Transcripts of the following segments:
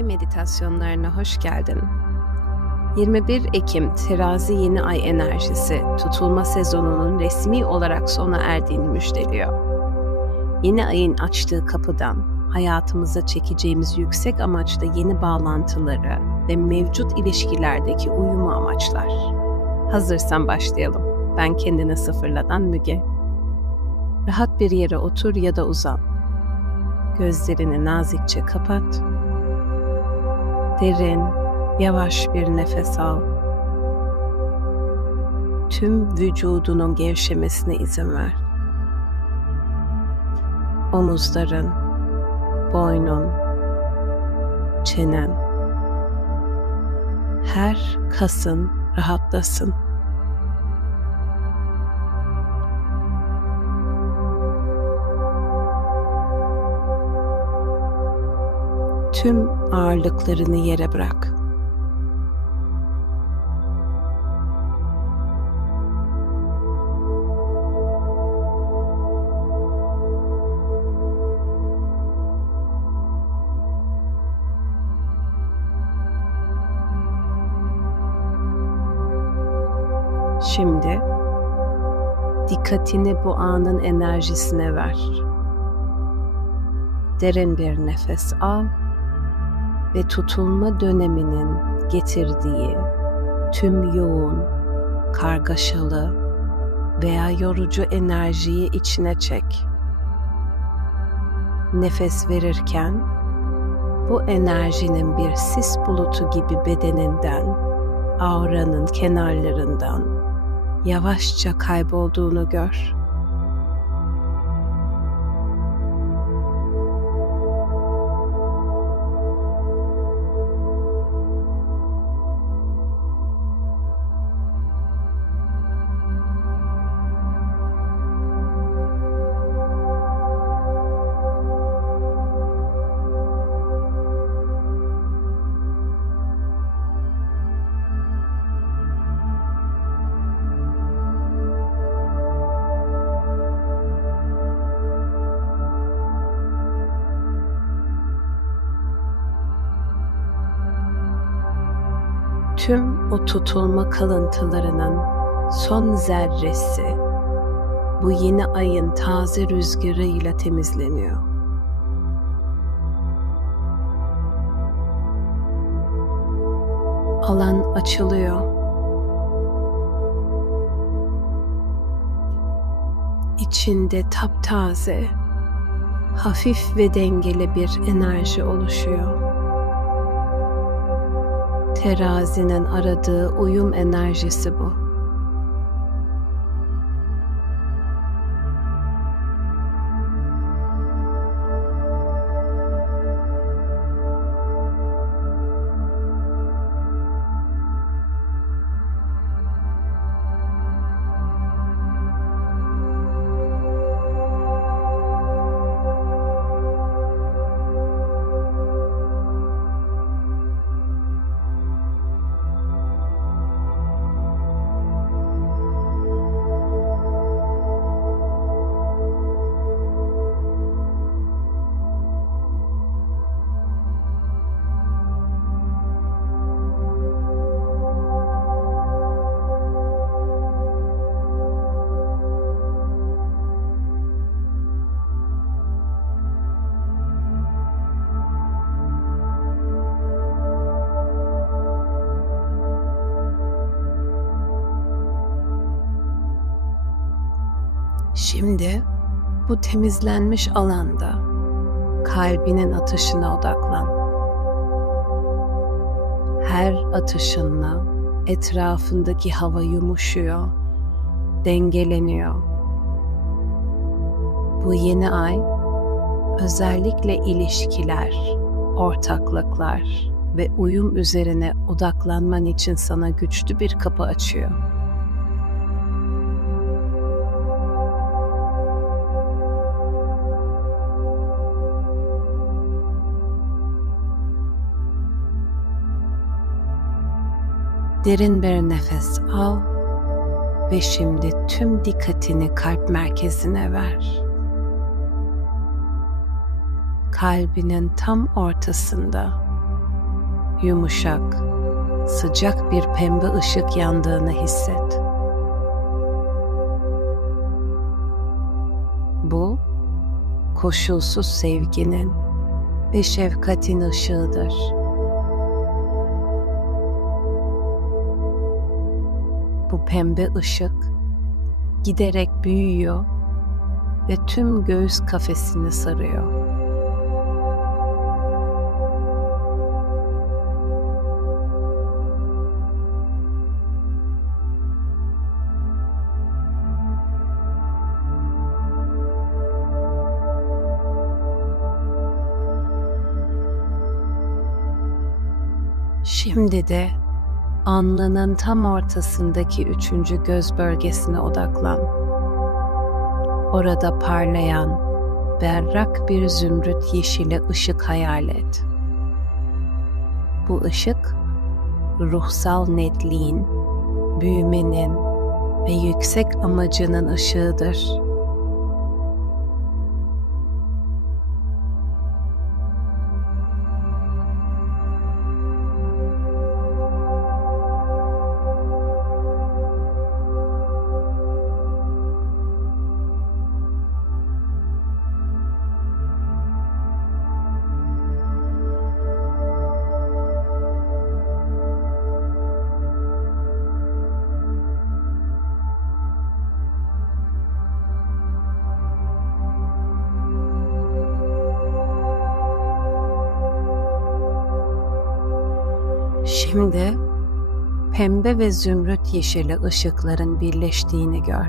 ay meditasyonlarına hoş geldin. 21 Ekim terazi yeni ay enerjisi tutulma sezonunun resmi olarak sona erdiğini müjdeliyor. Yeni ayın açtığı kapıdan hayatımıza çekeceğimiz yüksek amaçta yeni bağlantıları ve mevcut ilişkilerdeki uyumu amaçlar. Hazırsan başlayalım. Ben kendine sıfırladan Müge. Rahat bir yere otur ya da uzan. Gözlerini nazikçe kapat. Derin, yavaş bir nefes al. Tüm vücudunun gevşemesine izin ver. Omuzların, boynun, çenen, her kasın rahatlasın. tüm ağırlıklarını yere bırak. Şimdi dikkatini bu anın enerjisine ver. Derin bir nefes al ve tutulma döneminin getirdiği tüm yoğun, kargaşalı veya yorucu enerjiyi içine çek. Nefes verirken bu enerjinin bir sis bulutu gibi bedeninden, auranın kenarlarından yavaşça kaybolduğunu gör. Tüm o tutulma kalıntılarının son zerresi bu yeni ayın taze rüzgarıyla temizleniyor. Alan açılıyor. İçinde taptaze, hafif ve dengeli bir enerji oluşuyor terazinin aradığı uyum enerjisi bu. Şimdi bu temizlenmiş alanda kalbinin atışına odaklan. Her atışınla etrafındaki hava yumuşuyor, dengeleniyor. Bu yeni ay özellikle ilişkiler, ortaklıklar ve uyum üzerine odaklanman için sana güçlü bir kapı açıyor. Derin bir nefes al ve şimdi tüm dikkatini kalp merkezine ver. Kalbinin tam ortasında yumuşak, sıcak bir pembe ışık yandığını hisset. Bu, koşulsuz sevginin ve şefkatin ışığıdır. Pembe ışık giderek büyüyor ve tüm göğüs kafesini sarıyor. Şimdi de alnının tam ortasındaki üçüncü göz bölgesine odaklan. Orada parlayan, berrak bir zümrüt yeşili ışık hayal et. Bu ışık, ruhsal netliğin, büyümenin ve yüksek amacının ışığıdır.'' Şimdi pembe ve zümrüt yeşili ışıkların birleştiğini gör.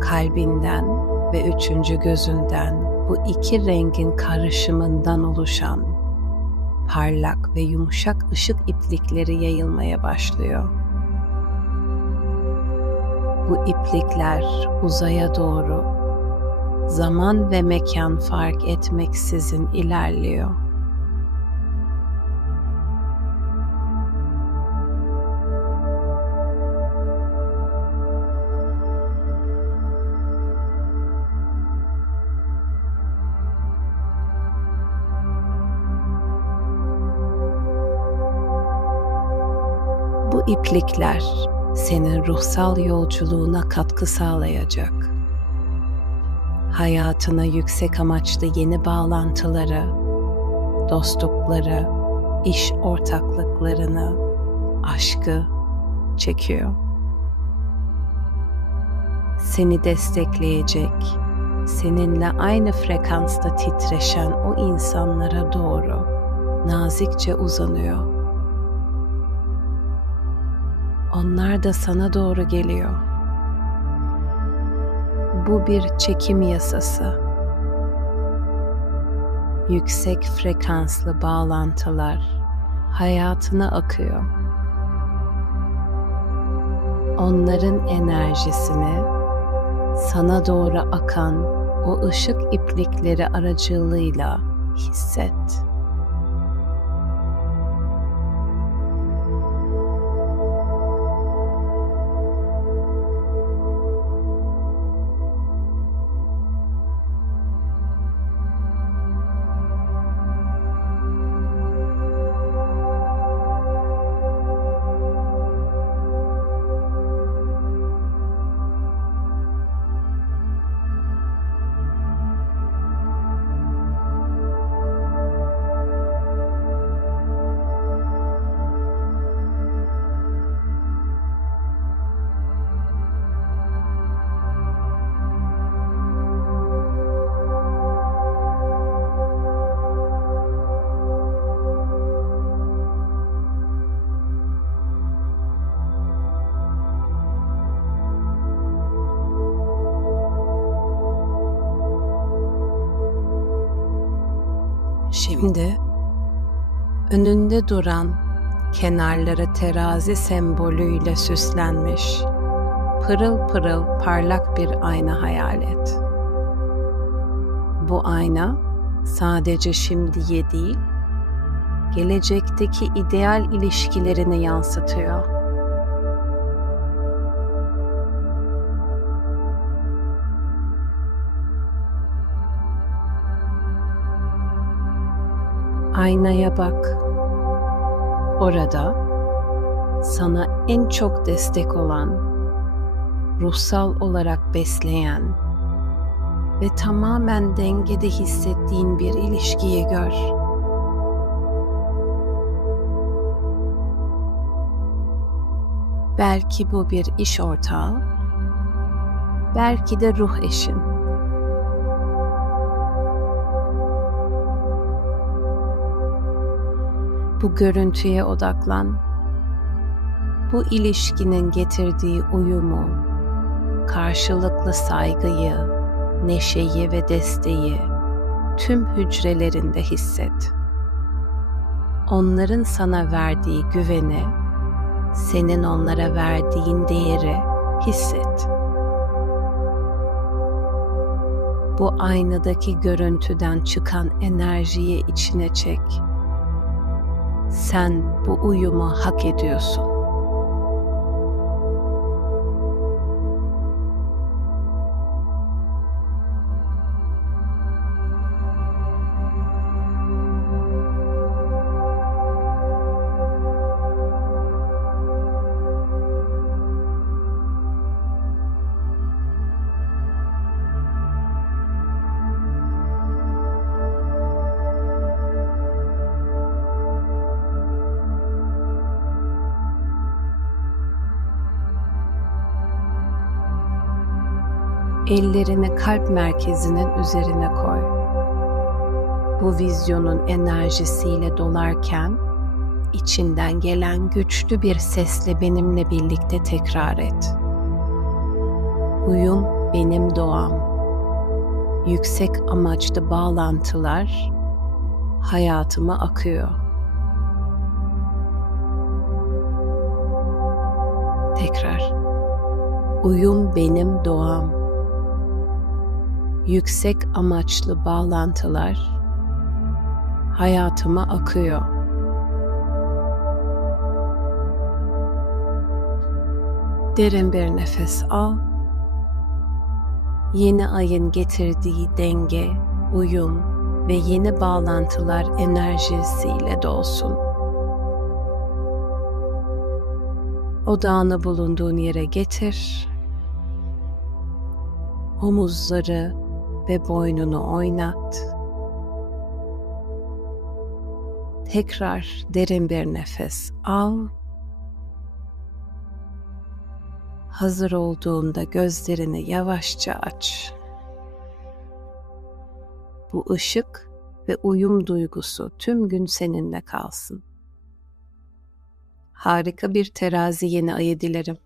Kalbinden ve üçüncü gözünden bu iki rengin karışımından oluşan parlak ve yumuşak ışık iplikleri yayılmaya başlıyor. Bu iplikler uzaya doğru zaman ve mekan fark etmeksizin ilerliyor. Bu iplikler senin ruhsal yolculuğuna katkı sağlayacak. Hayatına yüksek amaçlı yeni bağlantıları, dostlukları, iş ortaklıklarını, aşkı çekiyor. Seni destekleyecek, seninle aynı frekansta titreşen o insanlara doğru nazikçe uzanıyor onlar da sana doğru geliyor. Bu bir çekim yasası. Yüksek frekanslı bağlantılar hayatına akıyor. Onların enerjisini sana doğru akan o ışık iplikleri aracılığıyla hisset. Şimdi önünde duran kenarları terazi sembolüyle süslenmiş pırıl pırıl parlak bir ayna hayal et. Bu ayna sadece şimdiye değil, gelecekteki ideal ilişkilerini yansıtıyor. Aynaya bak Orada sana en çok destek olan, ruhsal olarak besleyen ve tamamen dengede hissettiğin bir ilişkiyi gör. Belki bu bir iş ortağı, belki de ruh eşin. Bu görüntüye odaklan. Bu ilişkinin getirdiği uyumu, karşılıklı saygıyı, neşeyi ve desteği tüm hücrelerinde hisset. Onların sana verdiği güveni, senin onlara verdiğin değeri hisset. Bu aynadaki görüntüden çıkan enerjiyi içine çek sen bu uyumu hak ediyorsun. Ellerini kalp merkezinin üzerine koy. Bu vizyonun enerjisiyle dolarken içinden gelen güçlü bir sesle benimle birlikte tekrar et. Uyum benim doğam. Yüksek amaçlı bağlantılar hayatıma akıyor. Tekrar. Uyum benim doğam yüksek amaçlı bağlantılar hayatıma akıyor. Derin bir nefes al. Yeni ayın getirdiği denge, uyum ve yeni bağlantılar enerjisiyle dolsun. Odağını bulunduğun yere getir. Omuzları ve boynunu oynat. Tekrar derin bir nefes al. Hazır olduğunda gözlerini yavaşça aç. Bu ışık ve uyum duygusu tüm gün seninle kalsın. Harika bir terazi yeni ayı dilerim.